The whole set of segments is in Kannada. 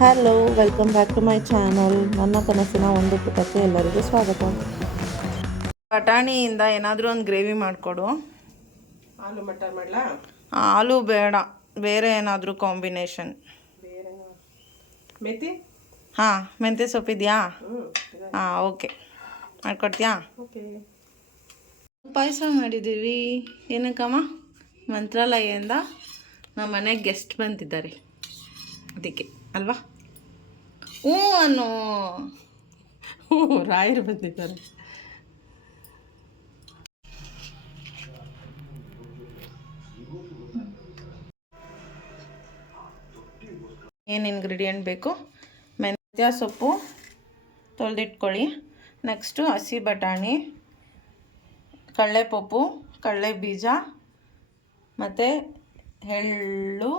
Hello, welcome back to my channel. ನನ್ನ ಕನಸಿನ ಒಂದು ಪುಟಕ್ಕೆ ಎಲ್ಲರಿಗೂ ಸ್ವಾಗತ. ಬಟಾಣಿಯಿಂದ ಏನಾದರೂ ಒಂದು ಗ್ರೇವಿ ಮಾಡಿಕೊಡು. ಆಲೂ ಮಟರ್ ಮಾಡಲಾ? ಆಲೂ ಬೇಡ, ಬೇರೆ ಏನಾದರೂ ಕಾಂಬಿನೇಷನ್. ಬೇರೆ ಮೆಥಿ? ಹಾಂ, ಮೆಂತ್ಯ ಸೊಪ್ಪಿದೆಯಾ? ಇದೆ. ಹಾಂ, ಓಕೆ, ಮಾಡ್ಕೊಡ್ತೀಯಾ? ಓಕೆ. ಪಾಯಸ ಮಾಡಿದ್ದೀವಿ. ಏನಕ್ಕಮ್ಮ? ಮಂತ್ರಾಲಯದಿಂದ ನಮ್ಮ ಮನೆಗೆ ಗೆಸ್ಟ್ ಬಂದಿದ್ದಾರೆ, ಅದಕ್ಕೆ ಅಲ್ವಾ? ಹ್ಞೂ ಅನ್ನೋ. ರಾಯರು ಬಂದಿದ್ದಾರೆ. ಏನು ಇಂಗ್ರೀಡಿಯೆಂಟ್ ಬೇಕು? ಮೆಂತ್ಯ ಸೊಪ್ಪು ತೊಳೆದಿಟ್ಕೊಳ್ಳಿ. ನೆಕ್ಸ್ಟು ಹಸಿ ಬಟಾಣಿ, ಕಡಲೆಪಪ್ಪು, ಕಡಲೆ ಬೀಜ ಮತ್ತು ಎಳ್ಳು,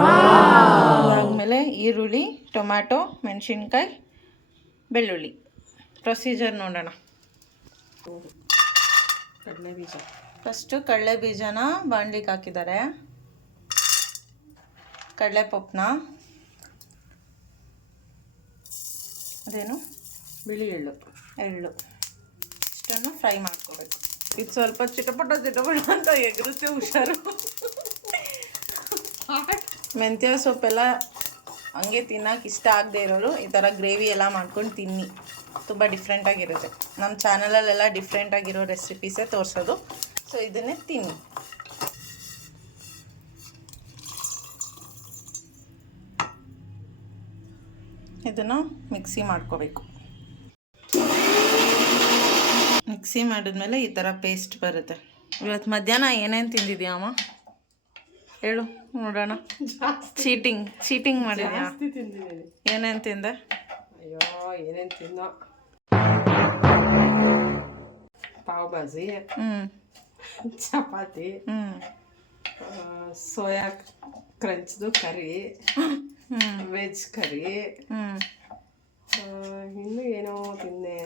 ಆದಮೇಲೆ ಈರುಳ್ಳಿ, ಟೊಮ್ಯಾಟೊ, ಮೆಣಸಿನ್ಕಾಯಿ, ಬೆಳ್ಳುಳ್ಳಿ. ಪ್ರೊಸೀಜರ್ ನೋಡೋಣ. ಕಡಲೆ ಬೀಜ ಫಸ್ಟು ಕಡಲೆ ಬೀಜನ ಬಾಣಲಿಗೆ ಹಾಕಿದ್ದಾರೆ. ಕಡಲೆಪಪ್ಪನ್ನ, ಅದೇನು ಬಿಳಿ ಎಳ್ಳು, ಇಷ್ಟನ್ನು ಫ್ರೈ ಮಾಡ್ಕೋಬೇಕು. ಇದು ಸ್ವಲ್ಪ ಚಿಟಪಟ ಅಂತ ಎಗರುತ್ತೆ, ಹುಷಾರು. ಮೆಂತ್ಯ ಸೊಪ್ಪೆಲ್ಲ ಹಂಗೆ ತಿನ್ನೋಕೆ ಇಷ್ಟ ಆಗದೆ ಇರೋರು ಈ ಥರ ಗ್ರೇವಿ ಎಲ್ಲ ಮಾಡ್ಕೊಂಡು ತಿನ್ನಿ, ತುಂಬ ಡಿಫ್ರೆಂಟಾಗಿರುತ್ತೆ. ನಮ್ಮ ಚಾನಲಲ್ಲೆಲ್ಲ ಡಿಫ್ರೆಂಟಾಗಿರೋ ರೆಸಿಪೀಸೇ ತೋರಿಸೋದು. ಸೊ ಇದನ್ನೇ ತಿನ್ನಿ. ಇದನ್ನು ಮಿಕ್ಸಿ ಮಾಡ್ಕೋಬೇಕು. ಮಿಕ್ಸಿ ಮಾಡಿದ್ಮೇಲೆ ಈ ಥರ ಪೇಸ್ಟ್ ಬರುತ್ತೆ. ಇವತ್ತು ಮಧ್ಯಾಹ್ನ ಏನೇನು ತಿಂದಿದ್ಯಾ ಅಮ್ಮ? ಹೇಳು ನೋಡೋಣ. ಚೀಟಿಂಗ್ ಮಾಡಿದ್ಯಾ? ತಿಂದಿದ್ದೀನಿ. ಏನೇನು ತಿಂದೆ? ಅಯ್ಯೋ, ಏನೇನು ತಿನ್ನೋ. ಪಾವ್ ಭಾಜಿ, ಚಪಾತಿ, ಸೋಯಾ ಕ್ರಂಚ್ದು ಕರಿ, ವೆಜ್ ಕರಿ, ಇನ್ನೂ ಏನೋ ತಿಂದೆ.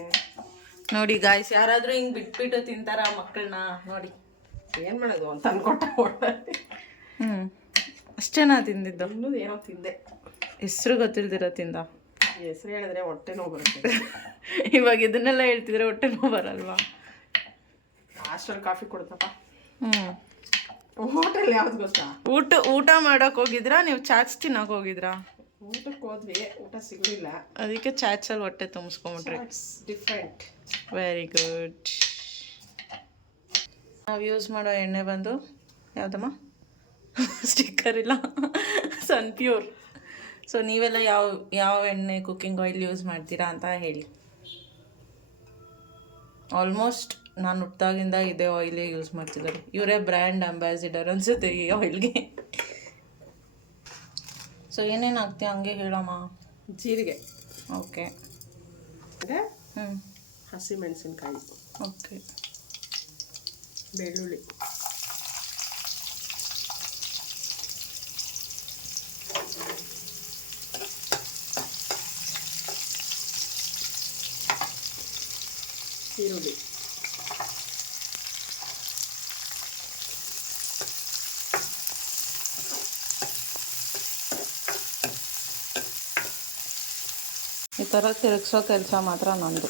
ನೋಡಿ ಗಾಯ್ಸ್, ಯಾರಾದರೂ ಹಿಂಗೆ ಬಿಟ್ಬಿಟ್ಟು ತಿಂತಾರ ಮಕ್ಕಳನ್ನ? ನೋಡಿ ಏನು ಮಾಡೋದು ಅಂತ ಅನ್ಕೊಟ್ಟ ಓಡಾಡಿ. ಅಷ್ಟೇನಾ ತಿಂದಿದ್ದು? ಇನ್ನೂ ಏನೋ ತಿಂದೆ, ಹೆಸ್ರು ಗೊತ್ತಿಲ್ದಿರೋ ತಿಂದ. ಹೆಸ್ರು ಹೇಳಿದ್ರೆ ಹೊಟ್ಟೆ ನೋವು ಬರುತ್ತೆ. ಇವಾಗ ಇದನ್ನೆಲ್ಲ ಹೇಳ್ತಿದ್ರೆ ಹೊಟ್ಟೆ ನೋವು ಬರಲ್ವಾ? Hostel coffee ಕೊಡ್ತಪ್ಪ. ಹೋಟೆಲ್ ಯಾವ್ದು ಗೊತ್ತಾ? ಊಟ ಮಾಡೋಕೆ ಹೋಗಿದ್ರಾ ನೀವು? ಚಾಟ್ಸ್ ತಿನ್ನೋಕೆ ಹೋಗಿದ್ರಾ? ಊಟಕ್ಕೆ ಹೋದ್ವಿ, ಊಟ ಸಿಗಲಿಲ್ಲ, ಅದಕ್ಕೆ ಚಾಟ್ಸಲ್ಲಿ ಹೊಟ್ಟೆ ತುಂಬಿಸ್ಕೊಂಬಿಟ್ರಿ. ಡಿಫ್ರೆಂಟ್. Very good. ನಾವು ಯೂಸ್ ಮಾಡೋ ಎಣ್ಣೆ ಬಂದು ಯಾವುದಮ್ಮ? ಸ್ಟಿಕ್ಕರ್ ಇಲ್ಲ, ಸನ್ ಪ್ಯೂರ್. ಸೊ ನೀವೆಲ್ಲ ಯಾವ ಎಣ್ಣೆ, ಕುಕ್ಕಿಂಗ್ ಆಯಿಲ್ ಯೂಸ್ ಮಾಡ್ತೀರಾ ಅಂತ ಹೇಳಿ. ಆಲ್ಮೋಸ್ಟ್ ನಾನು ಹುಟ್ಟಾಗಿಂದ ಇದೇ ಆಯಿಲೇ ಯೂಸ್ ಮಾಡ್ತಿದ್ದಾರೆ. ಇವರೇ ಬ್ರ್ಯಾಂಡ್ ಅಂಬಾಸಿಡರ್ ಅನ್ಸುತ್ತೆ ಈ ಆಯಿಲ್ಗೆ. ಸೊ ಏನೇನು ಹಾಕ್ತೀಯ ಹಂಗೆ ಹೇಳಮ್ಮ. ಜೀರಿಗೆ, ಓಕೆ, ಹಸಿ ಮೆಣಸಿನ್ಕಾಯಿ, ಓಕೆ, ಬೆಳ್ಳುಳ್ಳಿ, ಈರುಳ್ಳಿ, ಈ ಥರ ತಿರುಗಿಸೋ ಕೆಲಸ ಮಾತ್ರ ನಂದು.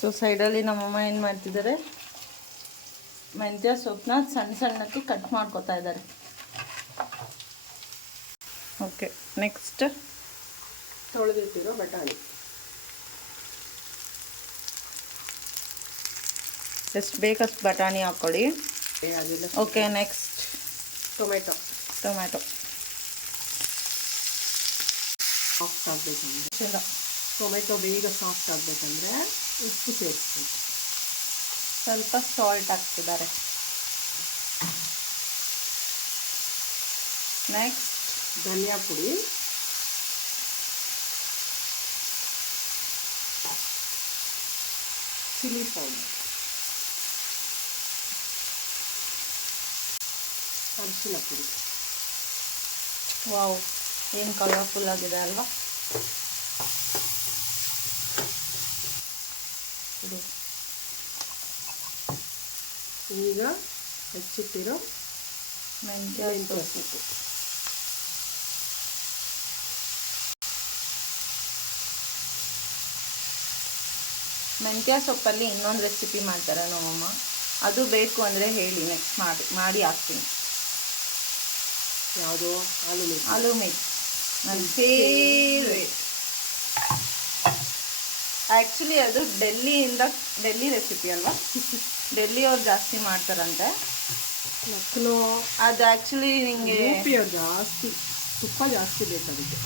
ಸೊ ಸೈಡಲ್ಲಿ ನಮ್ಮಮ್ಮ ಏನು ಮಾಡ್ತಿದ್ದಾರೆ, ಮೆಂತ್ಯ ಸೊಪ್ಪನ್ನ ಸಣ್ಣ ಸಣ್ಣಕ್ಕೆ ಕಟ್ ಮಾಡ್ಕೊತಾ ಇದ್ದಾರೆ. ಓಕೆ, ನೆಕ್ಸ್ಟ್ ತೊಳೆದಿಟ್ಟಿರೋ ಬಟಾಣಿ, ಎಷ್ಟು ಬೇಕಷ್ಟು ಬಟಾಣಿ ಹಾಕ್ಕೊಳ್ಳಿ. ಅದೆಲ್ಲ. ಓಕೆ, ನೆಕ್ಸ್ಟ್ ಟೊಮೆಟೊ ಸಾಫ್ಟ್ ಆಗಬೇಕಂದ್ರೆ, ಟೊಮೆಟೊ ಬೇಗ ಸಾಫ್ಟ್ ಆಗಬೇಕಂದ್ರೆ ಉಪ್ಪು ಸೇರಿಸ್ಬೇಕು. ಸ್ವಲ್ಪ ಸಾಲ್ಟ್ ಹಾಕ್ತಿದ್ದಾರೆ. ನೆಕ್ಸ್ಟ್ ಧನಿಯಾ ಪುಡಿ, ಚಿಲ್ಲಿ ಪೌಡರ್, ಅರಿಶಿನ ಪುಡಿ. ವಾವ್, ಏನು ಕಲರ್ಫುಲ್ ಆಗಿದೆ ಅಲ್ವಾ? ಇದು ಈಗ ಹೆಚ್ಚಿಟ್ಟಿರೋ ಮೆಂತ್ಯ ಸೊಪ್ಪು. ಮೆಂತ್ಯ ಸೊಪ್ಪಲ್ಲಿ ಇನ್ನೊಂದು ರೆಸಿಪಿ ಮಾಡ್ತಾರೆ ನಮ್ಮಮ್ಮ, ಅದು ಬೇಕು ಅಂದರೆ ಹೇಳಿ, ನೆಕ್ಸ್ಟ್ ಮಾಡಿ ಹಾಕ್ತೀನಿ. ಯಾವುದು? ಆಲೂ ಮಿಕ್ಸ್ ನನ್ನ ಫೇವ್ರೇಟ್. ಆ್ಯಕ್ಚುಲಿ ಅದು ಡೆಲ್ಲಿ ರೆಸಿಪಿ ಅಲ್ವಾ, ಡೆಲ್ಲಿಯವ್ರು ಜಾಸ್ತಿ ಮಾಡ್ತಾರಂತೆ. ಲಕ್ನೋ ಅದು ಆ್ಯಕ್ಚುಲಿ ನಿಮಗೆ ಜಾಸ್ತಿ ತುಪ್ಪ ಜಾಸ್ತಿ ಬೇಕಾಗುತ್ತೆ.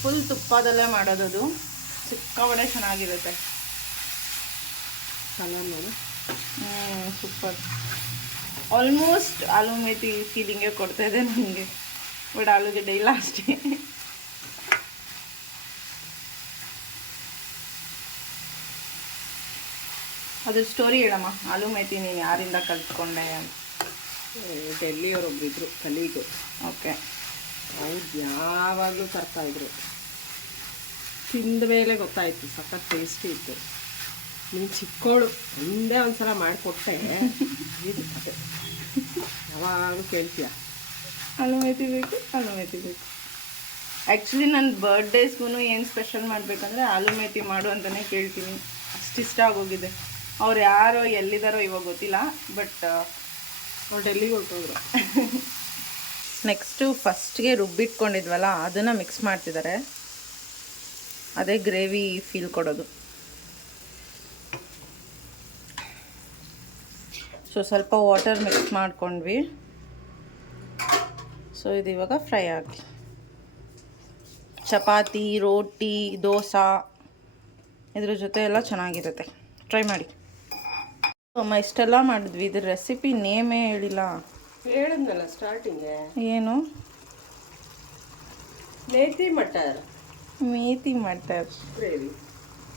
ಫುಲ್ ತುಪ್ಪದಲ್ಲೇ ಮಾಡೋದು, ಸಿಕ್ಕಾಪಟ್ಟೆ ಚೆನ್ನಾಗಿರುತ್ತೆ. ಕಲರ್ ನೋಡಿ. ಸೂಪರ್. ಆಲ್ಮೋಸ್ಟ್ ಆಲೂ ಮೇಥಿ ಫೀಲಿಂಗೇ ಕೊಡ್ತಾ ಇದೆ ನನಗೆ, ಬಟ್ ಆಲೂಗಡ್ಡೆ ಇಲ್ಲ ಅಷ್ಟೇ. ಅದು ಸ್ಟೋರಿ ಹೇಳಮ್ಮ, ಆಲೂ ಮೇಥಿ ನೀನು ಯಾರಿಂದ ಕಲ್ತ್ಕೊಂಡೆ ಅಂತ. ಡೆಲ್ಲಿಯವರೊಬ್ರು ಇದ್ರು ಕಲೀಗು. ಓಕೆ. ಅವ್ರು ಯಾವಾಗಲೂ ತರ್ತಾಯಿದ್ರು. ತಿಂದ ಮೇಲೆ ಗೊತ್ತಾಯಿತು ಸಖತ್ ಟೇಸ್ಟಿ ಇತ್ತು. ನೀನು ಚಿಕ್ಕವಳು ಒಂದೇ ಒಂದ್ಸಲ ಮಾಡಿಕೊಟ್ಟೆ, ಇದು ಕತೆ ಯಾವಾಗಲೂ ಕೇಳ್ತೀಯ ಆಲೂ ಮೇಥಿ ಬೇಕು. ಆ್ಯಕ್ಚುಲಿ ನನ್ನ ಬರ್ಡೇಸ್ಗೂ ಏನು ಸ್ಪೆಷಲ್ ಮಾಡಬೇಕಂದ್ರೆ ಆಲೂ ಮೇಥಿ ಮಾಡು ಅಂತಲೇ ಕೇಳ್ತೀನಿ, ಅಷ್ಟು ಇಷ್ಟ ಆಗೋಗಿದೆ. ಅವ್ರು ಯಾರೋ ಎಲ್ಲಿದ್ದಾರೋ ಇವಾಗ ಗೊತ್ತಿಲ್ಲ, ಬಟ್ ಅವ್ರು ಡೆಲ್ಲಿಗೆ ಹೊರಟೋದ್ರು. ನೆಕ್ಸ್ಟು ಫಸ್ಟ್ಗೆ ರುಬ್ಬಿಟ್ಕೊಂಡಿದ್ವಲ್ಲ ಅದನ್ನು ಮಿಕ್ಸ್ ಮಾಡ್ತಿದ್ದಾರೆ, ಅದೇ ಗ್ರೇವಿ ಫೀಲ್ ಕೊಡೋದು. ಸೊ ಸ್ವಲ್ಪ ವಾಟರ್ ಮಿಕ್ಸ್ ಮಾಡ್ಕೊಂಡ್ವಿ. ಸೊ ಇದು ಇವಾಗ ಫ್ರೈ ಆಗಲಿ. ಚಪಾತಿ, ರೋಟಿ, ದೋಸೆ ಇದ್ರ ಜೊತೆ ಎಲ್ಲ ಚೆನ್ನಾಗಿರುತ್ತೆ, ಟ್ರೈ ಮಾಡಿ. ಅಮ್ಮ ಇಷ್ಟೆಲ್ಲ ಮಾಡಿದ್ವಿ, ಇದ್ರ ರೆಸಿಪಿ ನೇಮೇ ಹೇಳಿಲ್ಲ. ಹೇಳಿದ್ನಲ್ಲ ಸ್ಟಾರ್ಟಿಂಗೆ, ಏನು? ಮೇಥಿ ಮಟರ್ ಗ್ರೇವಿ.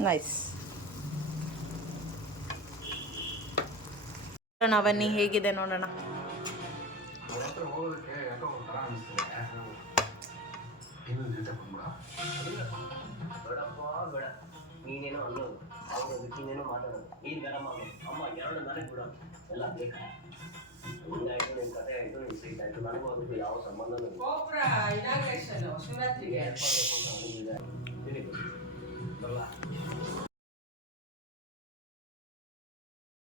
ನೈಸ್. ಅವನ್ನಿ ಹೇಗಿದೆ ನೋಡೋಣ. ನೀನೇನೋ ಅನ್ನೋದು ನೀನೇನೋ ಮಾತಾಡೋದು, ನೀನು ಗರಂ ಆಗೋದು, ಅಮ್ಮ ಎರಡು ನನಗೆ ಬಿಡ ಎಲ್ಲ ಬೇಕಾ? ಹಿಂಗಾಯ್ತು, ನಿನ್ನ ಕತೆ ಆಯಿತು, ನಿನ್ನ ಸೀಟ್ ಆಯಿತು, ನನಗೂ ಅದಕ್ಕೂ ಯಾವ ಸಂಬಂಧನೂ ಇಲ್ಲ. ಶಿವರಾತ್ರಿಗೆ ಬರಲ್ಲ